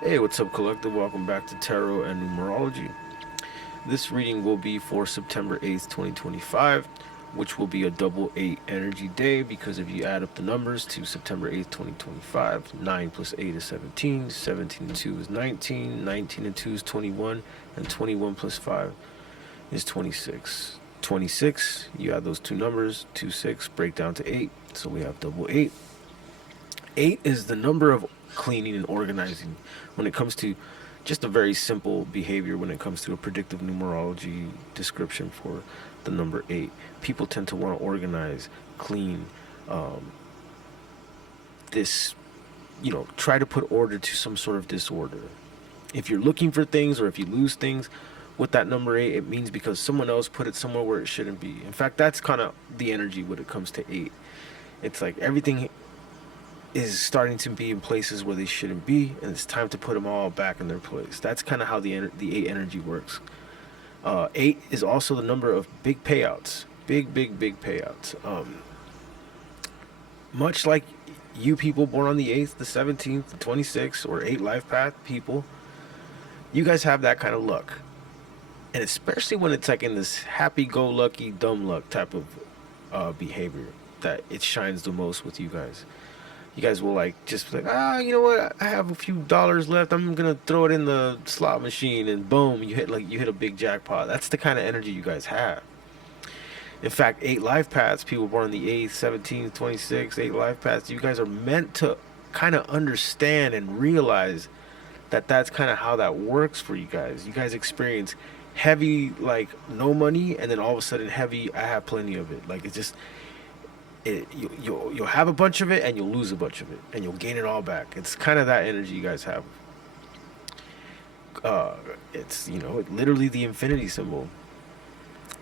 Hey, what's up, Collective? Welcome back to Tarot and Numerology. This reading will be for September 8th, 2025, which will be a double 8 energy day because if you add up the numbers to September 8th, 2025, 9 plus 8 is 17, 17 and 2 is 19, 19 and 2 is 21, and 21 plus 5 is 26. 26, you add those two numbers, 2, 6, break down to 8, so we have double 8. 8 is the number of cleaning and organizing when it comes to just a very simple behavior when it comes to a predictive numerology description for the number 8. People tend to want to organize, clean, um, this, try to put order to some sort of disorder. If you're looking for things or if you lose things with that number 8, it means because someone else put it somewhere where it shouldn't be. In fact, that's kind of the energy when it comes to 8. It's like everything is starting to be in places where they shouldn't be, and it's time to put them all back in their place. That's kind of how the 8 energy works. 8 is also the number of big payouts, big payouts. Much like you people born on the 8th, the 17th, the 26th, or 8 life path people, you guys have that kind of luck, and especially when it's like in this happy-go-lucky, dumb luck type of behavior that it shines the most with you guys. You guys will like just be like, you know what? I have a few dollars left. I'm gonna throw it in the slot machine, and boom, you hit a big jackpot. That's the kind of energy you guys have. In fact, 8 life paths, people born on the 8th, 17th, 26th, 8 life paths, you guys are meant to kind of understand and realize that that's kind of how that works for you guys. You guys experience heavy, like no money, and then all of a sudden heavy, I have plenty of it. Like it's just you'll have a bunch of it and you'll lose a bunch of it and you'll gain it all back. It's kind of that energy you guys have. It's literally the infinity symbol.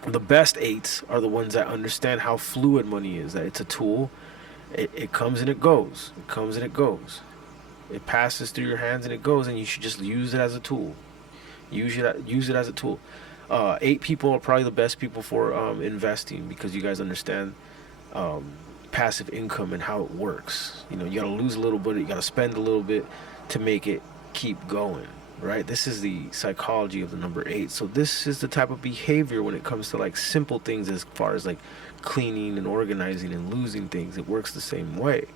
The best 8s are the ones that understand how fluid money is. That it's a tool. It comes and it goes. It comes and it goes. It passes through your hands and it goes, and you should just use it as a tool. Use it as a tool. 8 people are probably the best people for investing because you guys understand passive income and how it works. You gotta lose a little bit, you gotta spend a little bit to make it keep going, right? This is the psychology of the number 8. So this is the type of behavior when it comes to like simple things as far as like cleaning and organizing and losing things. It works the same way.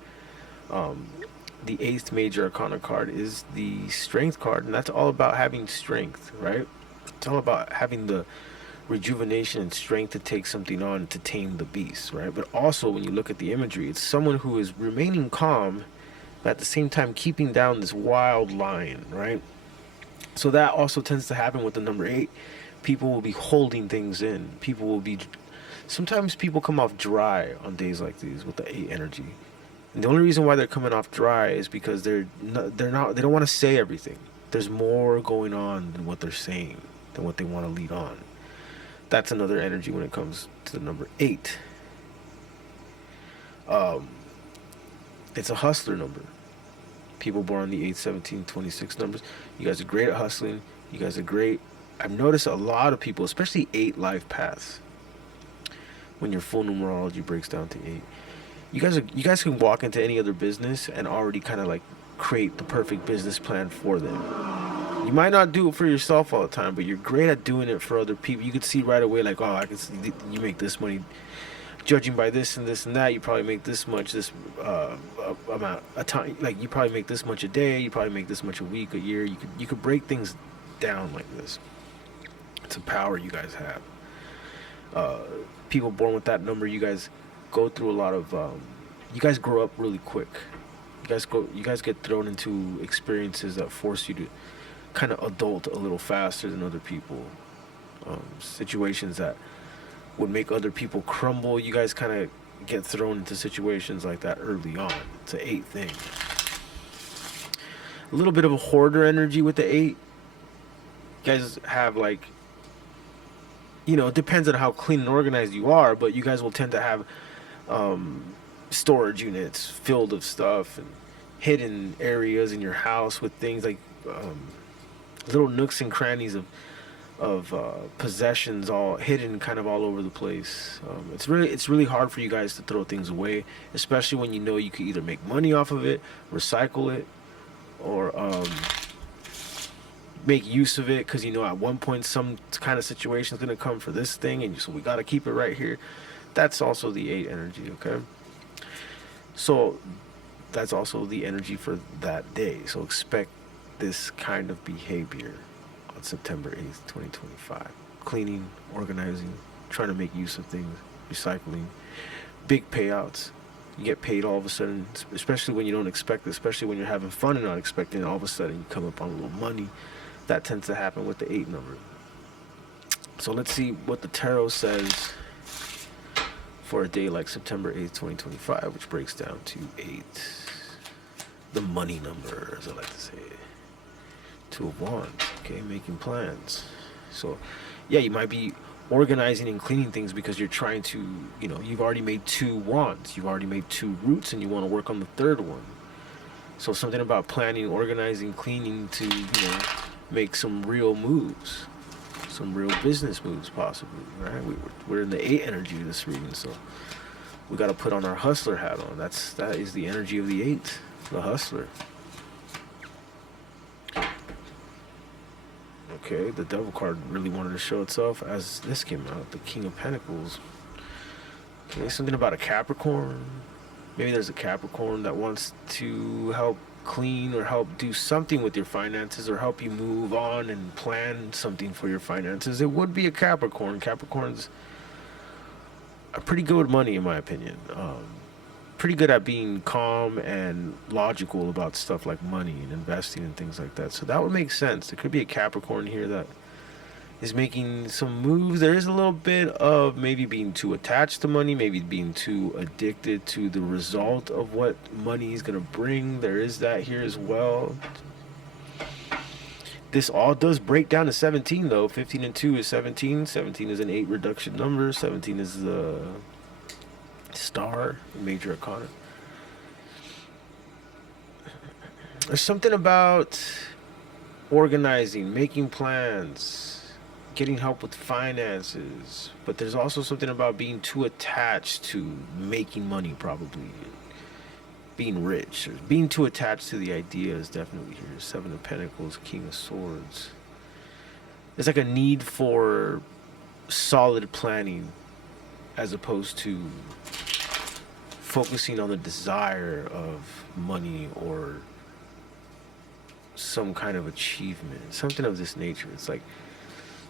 The 8th major arcana card is the strength card, and that's all about having strength, right? It's all about having the rejuvenation and strength to take something on to tame the beast, right? But also when you look at the imagery, it's someone who is remaining calm but at the same time keeping down this wild lion, right? So that also tends to happen with the number 8. People will be holding things in. Sometimes people come off dry on days like these with the 8 energy. And the only reason why they're coming off dry is because they don't want to say everything. There's more going on than what they're saying, than what they want to lead on. That's another energy when it comes to the number 8. It's a hustler number. People born on the 8, 17, 26 numbers, you guys are great at hustling. You guys are great. I've noticed a lot of people, especially 8 life paths, when your full numerology breaks down to 8. You guys can walk into any other business and already kind of like create the perfect business plan for them. You might not do it for yourself all the time, but you're great at doing it for other people. You could see right away, like, I can see you make this money. Judging by this and this and that, you probably make this much, this amount of time. Like, you probably make this much a day. You probably make this much a week, a year. You could break things down like this. It's a power you guys have. People born with that number, you guys go through a lot of. You guys grow up really quick. You guys get thrown into experiences that force you to kind of adult a little faster than other people. Situations that would make other people crumble, you guys kind of get thrown into situations like that early on. It's an 8 thing. A little bit of a hoarder energy with the 8. You guys have like, it depends on how clean and organized you are, but you guys will tend to have storage units filled with stuff and hidden areas in your house with things like little nooks and crannies of possessions all hidden kind of all over the place. It's really hard for you guys to throw things away, especially when you know you could either make money off of it, recycle it, or make use of it because you know at one point some kind of situation is going to come for this thing, and so we got to keep it right here. That's also the 8 energy, okay? So that's also the energy for that day. So expect this kind of behavior on September 8th, 2025. Cleaning, organizing, trying to make use of things, recycling, big payouts. You get paid all of a sudden, especially when you don't expect it, especially when you're having fun and not expecting it. All of a sudden you come up on a little money. That tends to happen with the 8 number. So let's see what the tarot says for a day like September 8th, 2025, which breaks down to 8. The money number, as I like to say. 2 of Wands, okay, making plans. So, yeah, you might be organizing and cleaning things because you're trying to, you know, you've already made 2 wands, you've already made 2 roots, and you want to work on the 3rd one. So something about planning, organizing, cleaning to, you know, make some real moves, some real business moves possibly, right? We're in the 8 energy of this reading, so we got to put on our hustler hat on. That is the energy of the 8, the hustler. Okay, the Devil card really wanted to show itself as this came out, the King of Pentacles. Okay, something about a Capricorn. Maybe there's a Capricorn that wants to help clean or help do something with your finances or help you move on and plan something for your finances. It would be a Capricorn. Capricorns are pretty good with money, in my opinion. Pretty good at being calm and logical about stuff like money and investing and things like that. So that would make sense. There could be a Capricorn here that is making some moves. There is a little bit of maybe being too attached to money, maybe being too addicted to the result of what money is going to bring. There is that here as well. This all does break down to 17 though. 15 and 2 is 17. 17 is an 8 reduction number. 17 is the star, major arcana. There's something about organizing, making plans, getting help with finances, but there's also something about being too attached to making money, probably being rich, or being too attached to the idea is definitely here. 7 of Pentacles, King of Swords. There's like a need for solid planning as opposed to focusing on the desire of money or some kind of achievement, something of this nature. It's like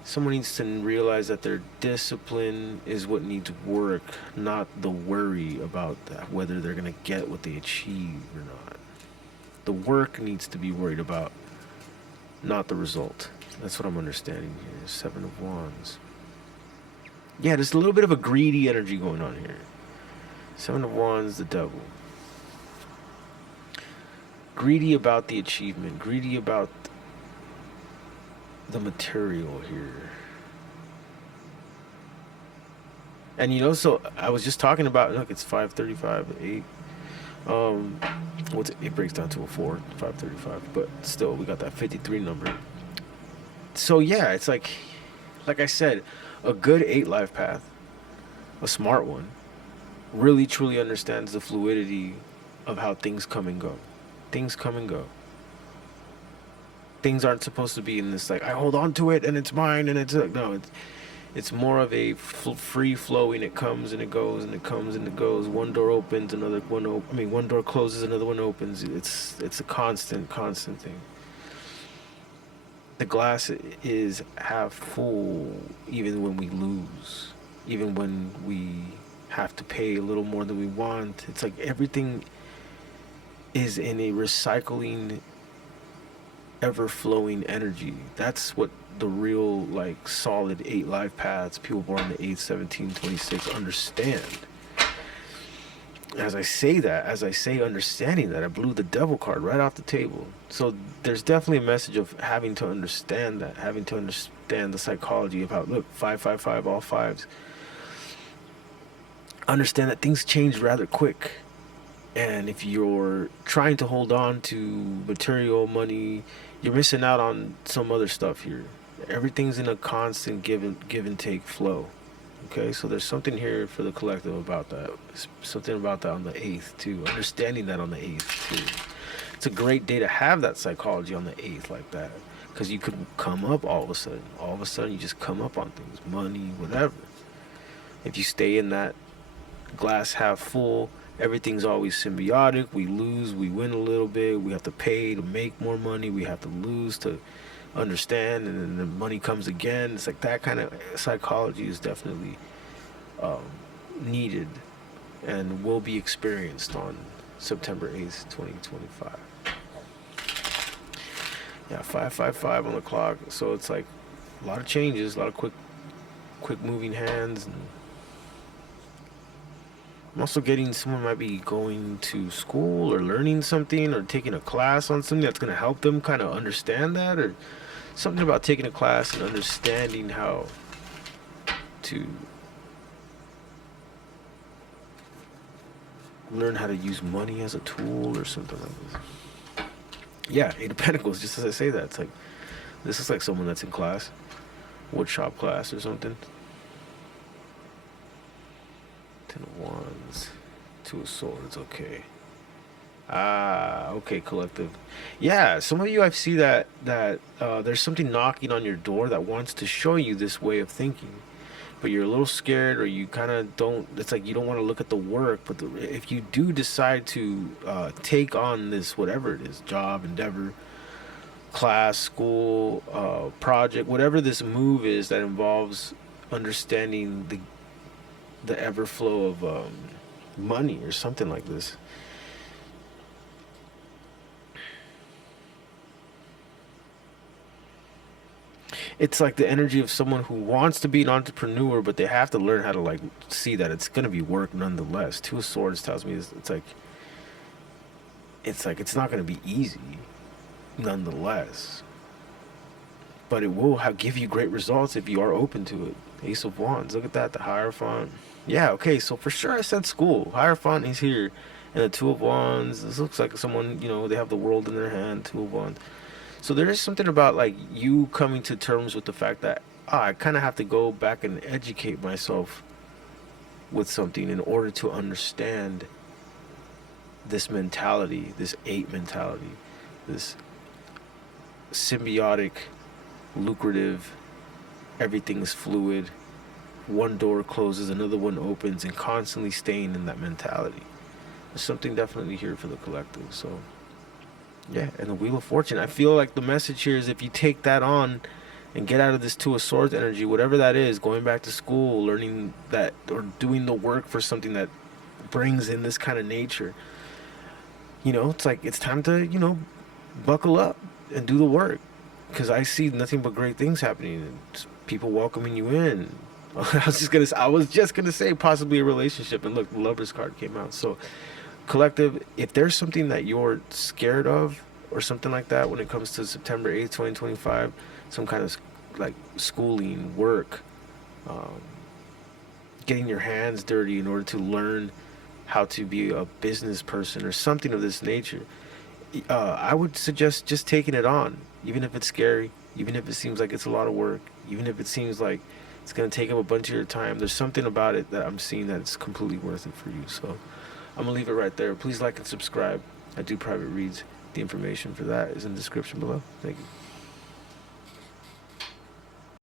someone needs to realize that their discipline is what needs work, not the worry about that, whether they're going to get what they achieve or not. The work needs to be worried about, not the result. That's what I'm understanding here. 7 of Wands. Yeah, there's a little bit of a greedy energy going on here. 7 of Wands, the Devil. Greedy about the achievement, greedy about the material here. And you know, so I was just talking about, look, it's 535, 8. It breaks down to a 4, 535, but still we got that 53 number. So yeah, it's like I said, a good 8 life path, a smart one, really truly understands the fluidity of how things come and go. Things come and go. Things aren't supposed to be in this like I hold on to it and it's mine and it's no. It's more of a free flowing. It comes and it goes and it comes and it goes. One door opens, another one one door closes, another one opens. It's a constant thing. The glass is half full, even when we lose, even when we have to pay a little more than we want. It's like everything is in a recycling, ever-flowing energy. That's what the real, like, solid 8 life paths, people born the 8, 17, 26 understand. As I say understanding that, I blew the Devil card right off the table. So there's definitely a message of having to understand that, having to understand the psychology of how, look, 555, all fives. Understand that things change rather quick. And if you're trying to hold on to material, money, you're missing out on some other stuff here. Everything's in a constant give and take flow. Okay, so there's something here for the collective about that. Something about that on the 8th too. Understanding that on the 8th too. It's a great day to have that psychology on the 8th like that. because you could come up all of a sudden you just come up on things, money, whatever. If you stay in that glass half full, everything's always symbiotic. We lose, we win a little bit, we have to pay to make more money, we have to lose to understand, and then the money comes again. It's like that kind of psychology is definitely um, needed and will be experienced on September 8th, 2025. Yeah, 555 on the clock. So it's like a lot of changes, a lot of quick moving hands. And I'm also getting someone might be going to school or learning something or taking a class on something that's going to help them kind of understand that, or something about taking a class and understanding how to learn how to use money as a tool or something like this. Yeah, Eight of Pentacles, just as I say that, it's like, this is like someone that's in class, woodshop class or something. Ten of Wands, Two of Swords, okay. Okay, collective. Yeah, some of you, I see that there's something knocking on your door that wants to show you this way of thinking, but you're a little scared, or you kind of don't. It's like you don't want to look at the work. But if you do decide to take on this, whatever it is, job, endeavor, class, school, project, whatever this move is that involves understanding the ever flow of money or something like this. It's like the energy of someone who wants to be an entrepreneur, but they have to learn how to like see that it's gonna be work nonetheless. Two of Swords tells me it's like it's not gonna be easy, nonetheless. But it will give you great results if you are open to it. Ace of Wands, look at that, the Hierophant. Yeah, okay, so for sure I said school. Hierophant is here, and the Two of Wands. This looks like someone, they have the world in their hand. Two of Wands. So there is something about like you coming to terms with the fact that I kind of have to go back and educate myself with something in order to understand this mentality, this eight mentality, this symbiotic, lucrative, everything's fluid, one door closes, another one opens, and constantly staying in that mentality. There's something definitely here for the collective. So yeah, and the Wheel of Fortune. I feel like the message here is if you take that on and get out of this Two of Swords energy, whatever that is, going back to school, learning that, or doing the work for something that brings in this kind of nature, it's like it's time to, buckle up and do the work. Because I see nothing but great things happening, and people welcoming you in. I was just gonna say possibly a relationship, and look, the Lover's card came out. So collective, if there's something that you're scared of or something like that when it comes to September 8th, 2025, some kind of like schooling, work, getting your hands dirty in order to learn how to be a business person or something of this nature, I would suggest just taking it on, even if it's scary, even if it seems like it's a lot of work, even if it seems like it's going to take up a bunch of your time. There's something about it that I'm seeing that it's completely worth it for you. So I'm going to leave it right there. Please like and subscribe. I do private reads. The information for that is in the description below. Thank you.